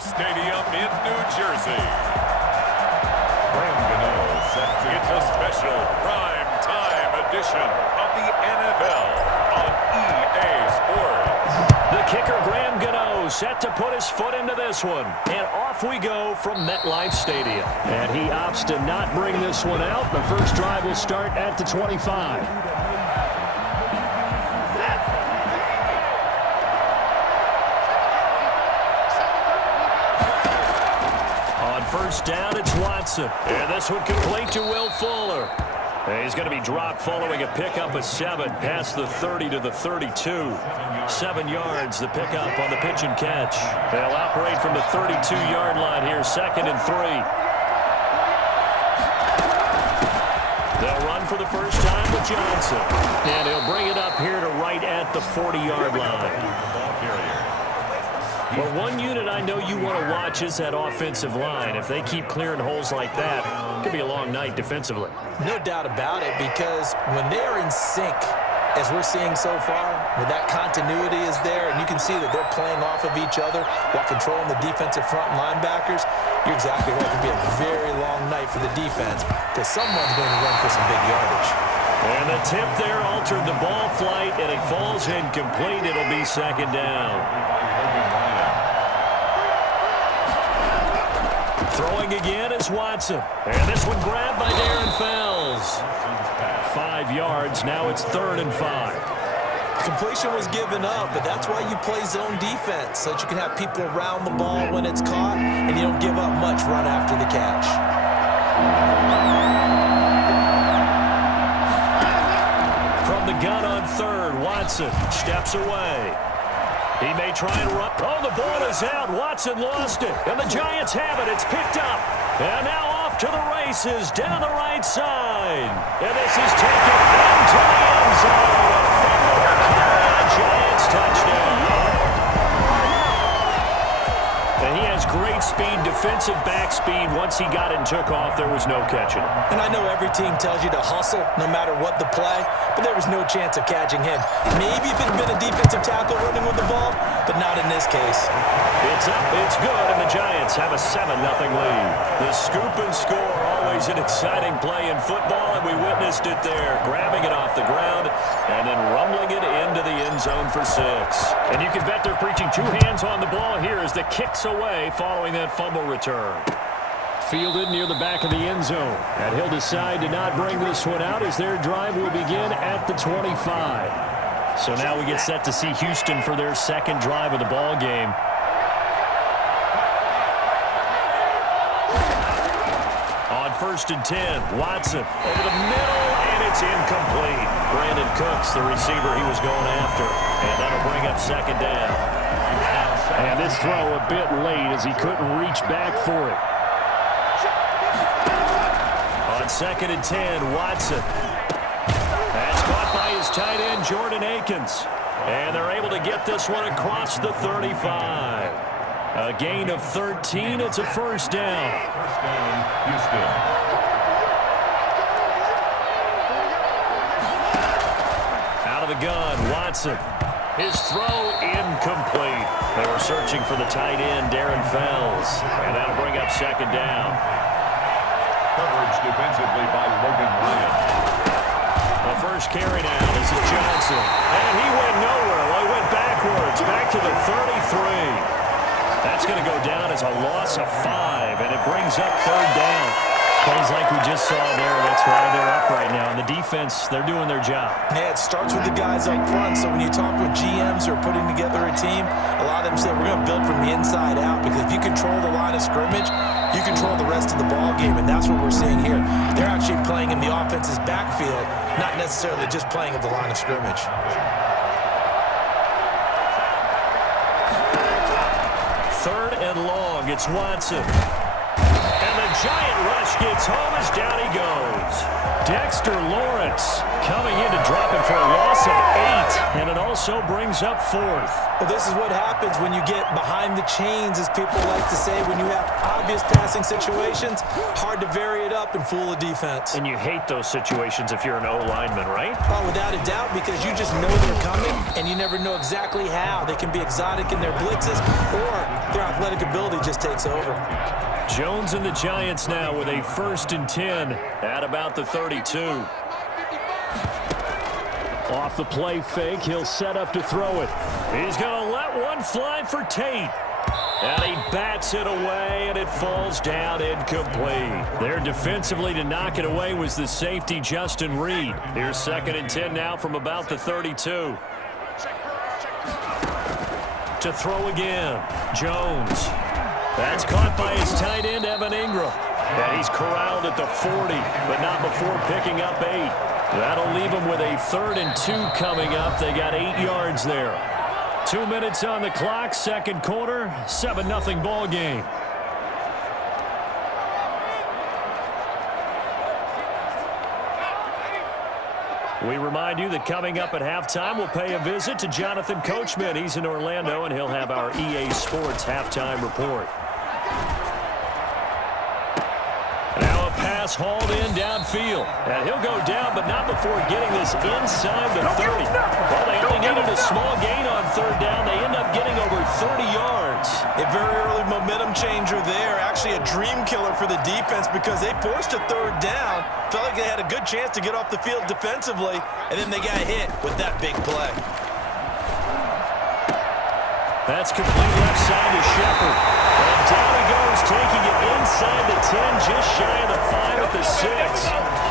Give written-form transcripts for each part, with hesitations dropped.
Stadium in New Jersey. It's a special prime time edition of the NFL on EA Sports. The kicker, Graham Gano, set to put his foot into this one. And off we go from MetLife Stadium. And he opts to not bring this one out. The first drive will start at the 25. On first down, it's Watson. And this one complete to Will Fuller. He's going to be dropped following a pickup of 7 past the 30 to the 32. 7 yards, the pickup on the pitch and catch. They'll operate from the 32-yard line here, 2nd and 3. They'll run for the first time with Johnson. And he'll bring it up here to right at the 40-yard line. Well, one unit I know you want to watch is that offensive line. If they keep clearing holes like that, it could be a long night defensively. No doubt about it, because when they're in sync, as we're seeing so far, when that continuity is there, and you can see that they're playing off of each other while controlling the defensive front linebackers, you're exactly right. It could be a very long night for the defense, because someone's going to run for some big yardage. And the tip there altered the ball flight, and it falls incomplete. It'll be 2nd down. Throwing again is Watson. And this one grabbed by Darren Fells. 5 yards. Now it's 3rd and 5. Completion was given up, but that's why you play zone defense, so that you can have people around the ball when it's caught, and you don't give up much run after the catch. From the gun on 3rd, Watson steps away. He may try and run. Oh, the ball is out. Watson lost it. And the Giants have it. It's picked up. And now off to the races down the right side. And this is taken into the end zone. A fumble recovery, a Giants touchdown. And he has great speed, defensive back speed. Once he got it and took off, there was no catching him. And I know every team tells you to hustle no matter what the play, but there was no chance of catching him. Maybe if it had been a defensive tackle running with the ball, but not in this case. It's up, it's good, and the Giants have a 7-0 lead. The scoop and score, always an exciting play in football, and we witnessed it there, grabbing it off the ground and then rumbling it into the end zone for 6. And you can bet they're preaching 2 hands on the ball here as the kick's away following that fumble return. Fielded near the back of the end zone. And he'll decide to not bring this one out as their drive will begin at the 25. So now we get set to see Houston for their 2nd drive of the ball game. On 1st and 10, Watson over the middle, and it's incomplete. Brandon Cooks, the receiver he was going after. And that'll bring up 2nd down. And this throw a bit late as he couldn't reach back for it. On 2nd and 10, Watson. That's caught by his tight end, Jordan Akins. And they're able to get this one across the 35. A gain of 13. It's a 1st down. Houston. Out of the gun, Watson. His throw incomplete. They were searching for the tight end, Darren Fells. And that'll bring up 2nd down. Coverage defensively by Logan Ryan. The first carry now. This is Johnson. And he went nowhere. Well, he went backwards. Back to the 33. That's going to go down as a loss of 5. And it brings up 3rd down. Plays like we just saw there. That's why they're up right now. And the defense, they're doing their job. Yeah, it starts with the guys up front. So when you talk with GMs who are putting together a team, a lot of them say we're going to build from the inside out, because if you control the line of scrimmage, you control the rest of the ball game, and that's what we're seeing here. They're actually playing in the offense's backfield, not necessarily just playing at the line of scrimmage. 3rd and long. It's Watson. And the giant rush gets home as down he goes. Dexter Lawrence coming in to drop it for a loss of 8, and it also brings up 4th. Well, this is what happens when you get behind the chains, as people like to say. When you have obvious passing situations, hard to vary it up and fool a defense. And you hate those situations if you're an O-lineman, right? Oh, without a doubt, because you just know they're coming, and you never know exactly how. They can be exotic in their blitzes, or their athletic ability just takes over. Jones and the Giants now with a 1st and 10 at about the 32. Off the play fake, he'll set up to throw it. He's going to let one fly for Tate. And he bats it away, and it falls down incomplete. There defensively to knock it away was the safety, Justin Reed. Here's 2nd and 10 now from about the 32. To throw again, Jones. That's caught by his tight end, Evan Ingram. And he's corralled at the 40, but not before picking up 8. That'll leave him with a 3rd and 2 coming up. They got 8 yards there. 2 minutes on the clock, 2nd quarter, 7-0 ball game. We remind you that coming up at halftime, we'll pay a visit to Jonathan Coachman. He's in Orlando, and he'll have our EA Sports halftime report. Now a pass hauled in downfield. And he'll go down, but not before getting this inside the 30. Well, they only needed a small gain on 3rd down. They end up getting over 30 yards. A very early momentum changer there. Actually a dream killer for the defense because they forced a 3rd down. Felt like they had a good chance to get off the field defensively, and then they got hit with that big play. That's complete left side to Shepard. And down he goes, taking it inside the 10, just shy of the 5 at the 6.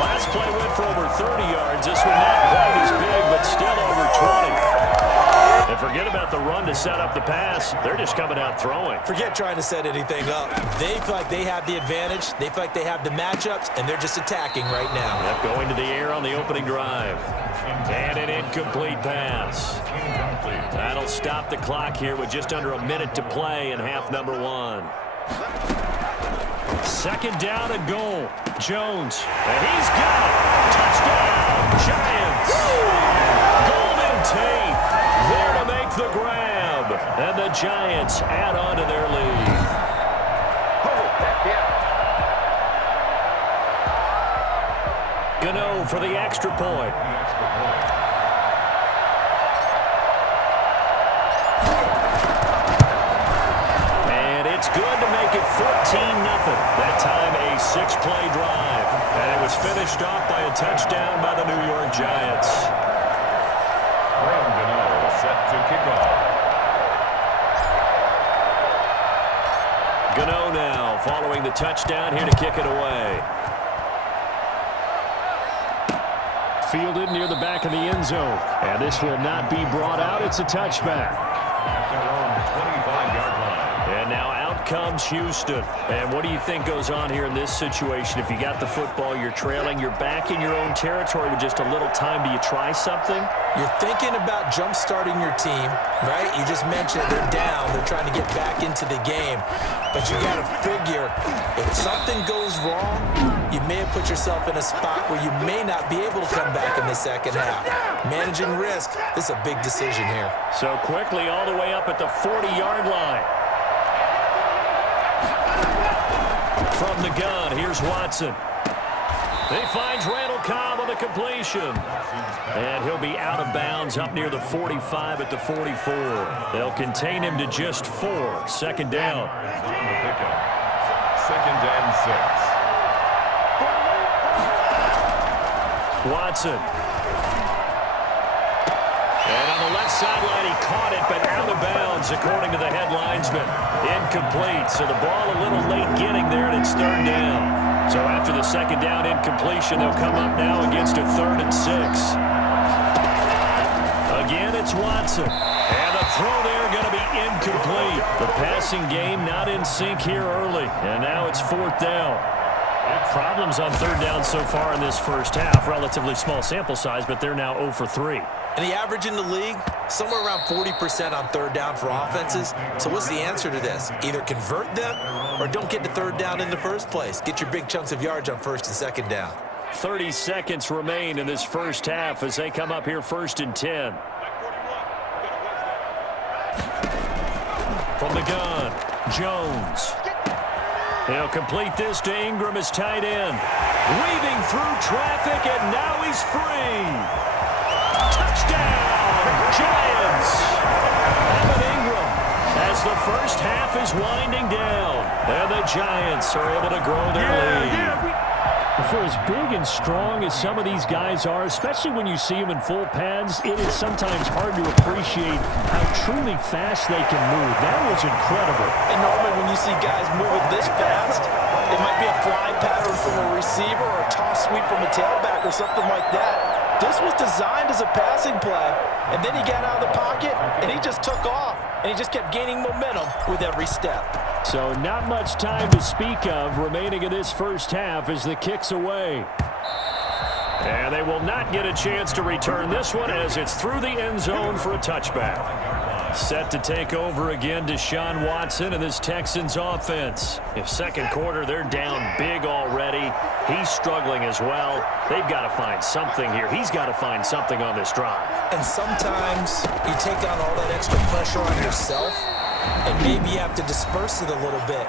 Last play went for over 30 yards. This one not quite as big, but still over 20. And forget about the run to set up the pass. They're just coming out throwing. Forget trying to set anything up. They feel like they have the advantage. They feel like they have the matchups, and they're just attacking right now. Yep, going to the air on the opening drive. And an incomplete pass. That'll stop the clock here with just under a minute to play in half number 1. 2nd down and goal. Jones. And he's got it. Touchdown, Giants. Golden Tate there to make the grab. And the Giants add on to their lead. Gano for the extra point. And it's good to make it 14-0. That time a 6-play drive. And it was finished off by a touchdown by the New York Giants. Gano set to kick off. Gano now following the touchdown here to kick it away. Fielded near the back of the end zone. And this will not be brought out. It's a touchback. At their own 25-yard line. And now out comes Houston. And what do you think goes on here in this situation? If you got the football, you're trailing, you're back in your own territory with just a little time. Do you try something? You're thinking about jump-starting your team, right? You just mentioned they're down. They're trying to get back into the game. But you got to figure, if something goes wrong, you may have put yourself in a spot where you may not be able to come back in the second half. Managing risk, this is a big decision here. So quickly all the way up at the 40-yard line. From the gun, here's Watson. He finds Randall Cobb on the completion. And he'll be out of bounds up near the 45 at the 44. They'll contain him to just 4. 2nd down. 2nd and 6. Watson. And on the left sideline, he caught it, but out of bounds, according to the head linesman. Incomplete, so the ball a little late getting there, and it's 3rd down. So after the 2nd down incompletion, they'll come up now against a 3rd and 6. Again, it's Watson. And the throw there going to be incomplete. The passing game not in sync here early. And now it's 4th down. Problems on third down so far in this first half. Relatively small sample size, but they're now 0 for 3. And the average in the league, somewhere around 40% on third down for offenses. So what's the answer to this? Either convert them or don't get to third down in the first place. Get your big chunks of yards on first and second down. 30 seconds remain in this first half as they come up here 1st and 10. From the gun, Jones. He'll complete this to Ingram as tight end. Weaving through traffic, and now he's free. Touchdown, Giants. Evan Ingram as the first half is winding down. And the Giants are able to grow their lead. For as big and strong as some of these guys are, especially when you see them in full pads, it is sometimes hard to appreciate how truly fast they can move. That was incredible. And normally when you see guys moving this fast, it might be a flying pattern from a receiver or a toss sweep from a tailback or something like that. This was designed as a passing play, and then he got out of the pocket, and he just took off, and he just kept gaining momentum with every step. So not much time to speak of remaining in this first half as the kick's away. And they will not get a chance to return this one as it's through the end zone for a touchback. Set to take over again, Deshaun Watson and this Texans offense. If second quarter, they're down big already. He's struggling as well. They've got to find something here. He's got to find something on this drive. And sometimes you take on all that extra pressure on yourself, and maybe you have to disperse it a little bit.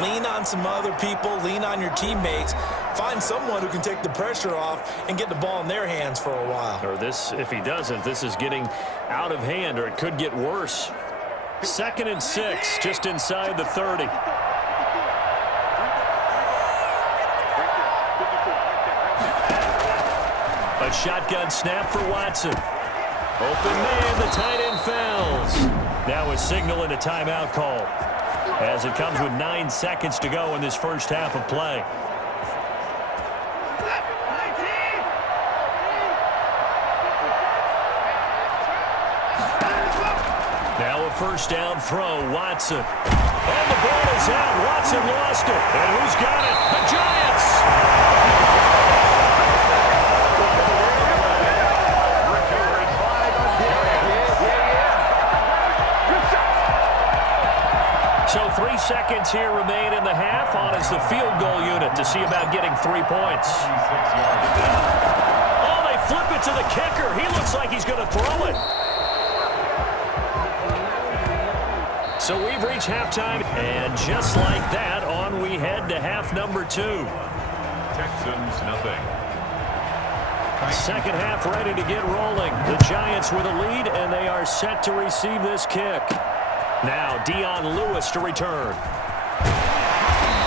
Lean on some other people, lean on your teammates. Find someone who can take the pressure off and get the ball in their hands for a while. Or this, if he doesn't, this is getting out of hand, or it could get worse. 2nd and 6, just inside the 30. A shotgun snap for Watson. Open man, the tight end fouls. Now a signal and a timeout call as it comes with 9 seconds to go in this first half of play. Now a first down throw, Watson. And the ball is out. Watson lost it. And who's got it? The Giants! So 3 seconds here remain in the half. On is the field goal unit to see about getting 3 points. Oh, they flip it to the kicker. He looks like he's going to throw it. So we've reached halftime, and just like that, on we head to half number 2. Texans, nothing. Second half ready to get rolling. The Giants with a lead, and they are set to receive this kick. Now Dion Lewis to return.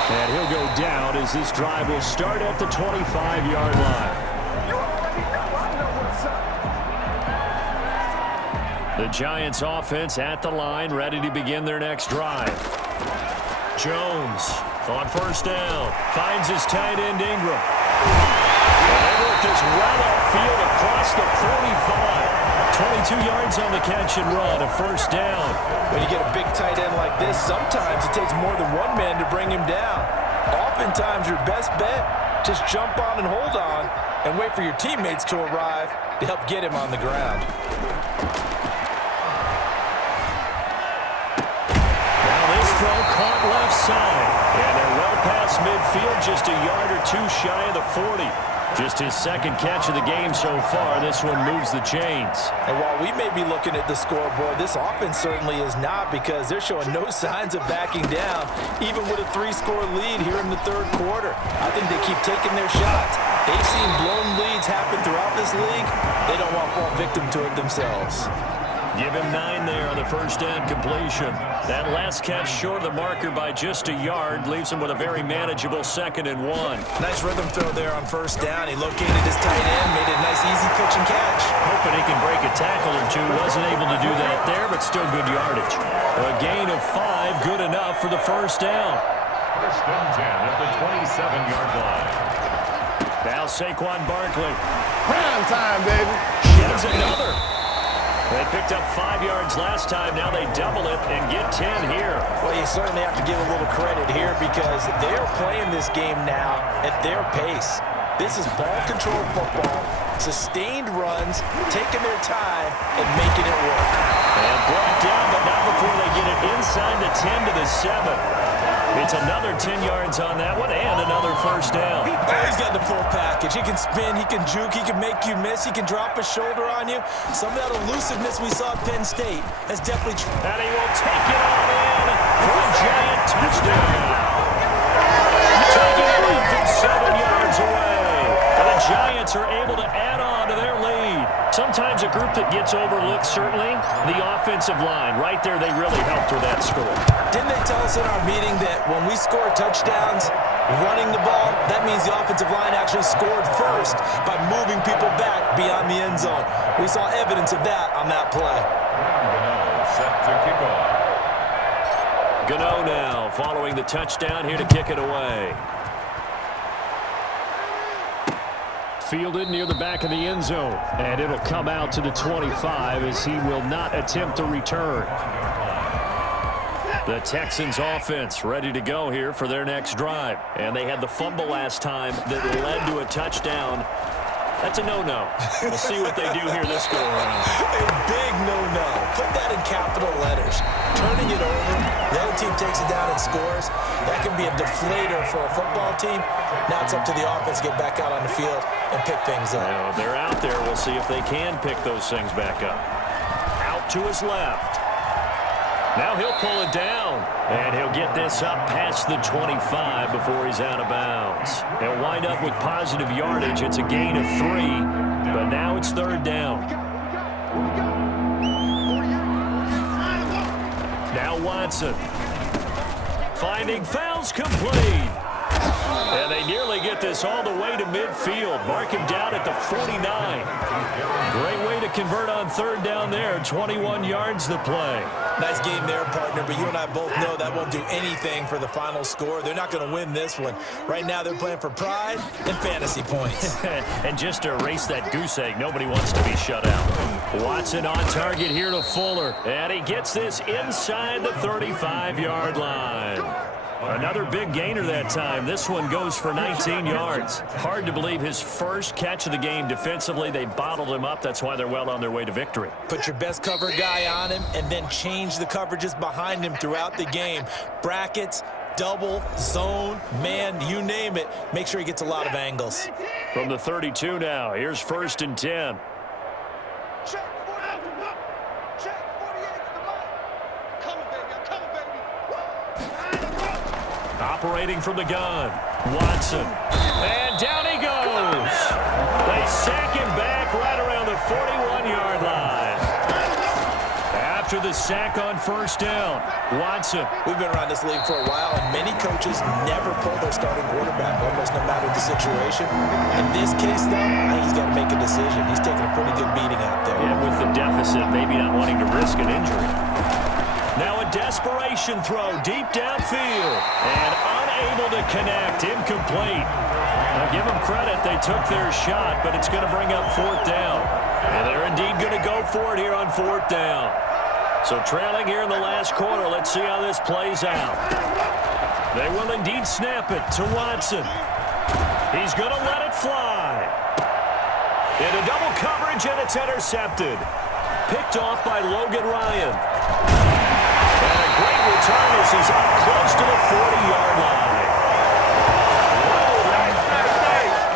And he'll go down as this drive will start at the 25-yard line. The Giants offense at the line, ready to begin their next drive. Jones on first down, finds his tight end Ingram. And worked this well upfield across the 45. 22 yards on the catch and run, a first down. When you get a big tight end like this, sometimes it takes more than one man to bring him down. Oftentimes, your best bet, just jump on and hold on and wait for your teammates to arrive to help get him on the ground. Now this throw caught left side. And they're well past midfield, just a yard or two shy of the 40. Just his second catch of the game so far. This one moves the chains. And while we may be looking at the scoreboard, this offense certainly is not, because they're showing no signs of backing down, even with a 3-score lead here in the third quarter. I think they keep taking their shots. They've seen blown leads happen throughout this league. They don't want to fall victim to it themselves. Give him 9 there on the first down completion. That last catch short of the marker by just a yard leaves him with a very manageable 2nd and 1. Nice rhythm throw there on first down. He located his tight end, made a nice easy pitch and catch. Hoping he can break a tackle or two. Wasn't able to do that there, but still good yardage. A gain of 5, good enough for the first down. First and 10 at the 27-yard line. Now Saquon Barkley. Prime time, baby. Sheds another. They picked up 5 yards last time. Now they double it and get 10 here. Well, you certainly have to give a little credit here because they're playing this game now at their pace. This is ball-controlled football, sustained runs, taking their time, and making it work. And brought down, but not before they get it inside the 10 to the 7. It's another 10 yards on that one and another first down. Oh, he's got the full package. He can spin, he can juke, he can make you miss, he can drop a shoulder on you. Some of that elusiveness we saw at Penn State has definitely... And he will take it on in for a giant touchdown. Taking it in from 7 yards away. And the Giants are able to add on to their lead. Sometimes a group that gets overlooked, certainly, the offensive line. Right there, they really helped with that score. Didn't they tell us in our meeting that when we score touchdowns running the ball, that means the offensive line actually scored first by moving people back beyond the end zone? We saw evidence of that on that play. Set to kick off. Gano now following the touchdown here to kick it away. Fielded near the back of the end zone, and it'll come out to the 25 as he will not attempt to return. The Texans offense ready to go here for their next drive. And they had the fumble last time that led to a touchdown. That's a no-no. We'll see what they do here this go-around. A big no-no. Put that in capital letters. Turning it over, the other team takes it down and scores. That can be a deflator for a football team. Now it's up to the offense to get back out on the field and pick things up. Now, they're out there. We'll see if they can pick those things back up. Out to his left. Now he'll pull it down, and he'll get this up past the 25 before he's out of bounds. He'll wind up with positive yardage. It's a gain of 3, but now it's third down. Now Watson. Finding fouls complete. And they nearly get this all the way to midfield. Mark him down at the 49. Great way to convert on third down there. 21 yards the play. Nice game there, partner, but you and I both know that won't do anything for the final score. They're not going to win this one. Right now they're playing for pride and fantasy points. And just to erase that goose egg, nobody wants to be shut out. Watson on target here to Fuller. And he gets this inside the 35-yard line. Another big gainer that time. This one goes for 19 yards. Hard to believe his first catch of the game defensively. They bottled him up. That's why they're well on their way to victory. Put your best cover guy on him and then change the coverages behind him throughout the game. Brackets, double, zone, man, you name it. Make sure he gets a lot of angles. From the 32 now, here's 1st and 10. Operating from the gun, Watson. And down he goes. They sack him back right around the 41-yard line. After the sack on first down, Watson. We've been around this league for a while, and many coaches never pull their starting quarterback, almost no matter the situation. In this case, though, I think he's got to make a decision. He's taking a pretty good beating out there. Yeah, with the deficit, maybe not wanting to risk an injury. Now a desperation throw deep downfield and unable to connect, incomplete. I'll give them credit, they took their shot, but it's going to bring up 4th down. And they're indeed going to go for it here on 4th down. So trailing here in the last quarter, let's see how this plays out. They will indeed snap it to Watson. He's going to let it fly. Into double coverage, and it's intercepted. Picked off by Logan Ryan. And a great return as he's up close to the 40-yard line.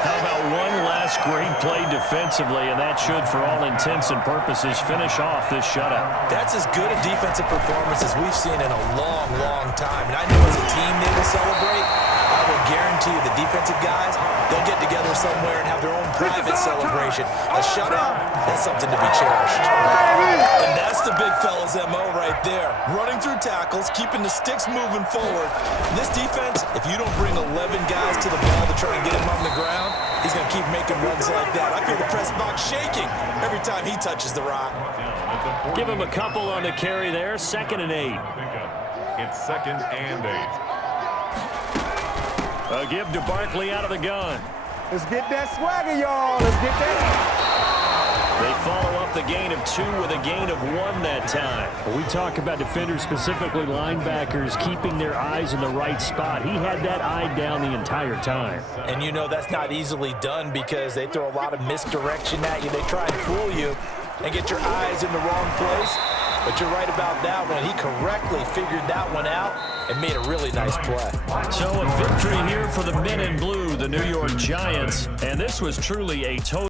How about one last great play defensively, and that should, for all intents and purposes, finish off this shutout. That's as good a defensive performance as we've seen in a long, long time. And I know as a team they will celebrate. I will guarantee you the defensive guys, they'll get together somewhere and have their own private celebration. A shutout, that's something to be cherished. And that's the big fella's MO right there. Running through tackles, keeping the sticks moving forward. This defense, if you don't bring 11 guys to the ball to try and get him on the ground, he's going to keep making runs like that. I feel the press box shaking every time he touches the rock. Give him a couple on the carry there. 2nd and 8. It's 2nd and 8. A give to Barkley out of the gun. Let's get that swagger, y'all. Let's get that. They follow up the gain of 2 with a gain of 1 that time. Well, we talk about defenders, specifically linebackers, keeping their eyes in the right spot. He had that eye down the entire time. And you know that's not easily done because they throw a lot of misdirection at you. They try and fool you and get your eyes in the wrong place. But you're right about that one. He correctly figured that one out and made a really nice play. So a victory here for the men in blue, the New York Giants. And this was truly a total